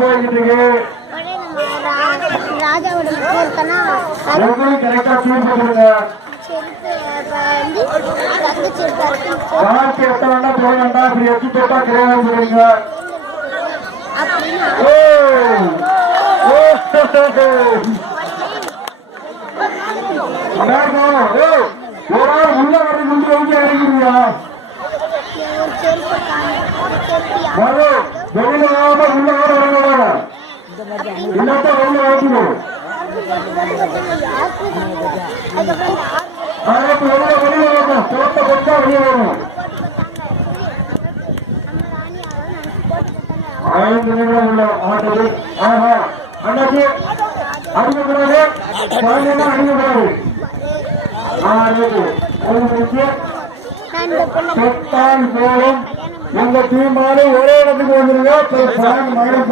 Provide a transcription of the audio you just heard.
போய்கிட்டு இருக்கு. ராஜாவோட கரெக்டா சூஸ் பண்ணுங்க. வாழ்க்கை எத்த வேண்டாம் போக வேண்டாம் இப்படி எச்சு போட்டா கிடையாது சொல்றீங்க. ஒரு ஆள் உள்ள வரை முந்தி வந்து இறங்கிடுவா. வெளியில வாங்க உள்ள வர வரக்கூடாது. இல்லாட்டா வெளியில வாங்கிடும். வெளியில வரும் தோட்ட கொடுத்தா வெளியே வரும். 5 நிமிடம் உள்ள ஆட்டது. ஆஹா அண்ணாச்சி அடிக்கக்கூடாது. குழந்தைன்னா அடிக்கக்கூடாது. செத்தான் போலும். எங்க டீமாரு ஒரே இடத்துக்கு வந்துருங்க. மைனஸ்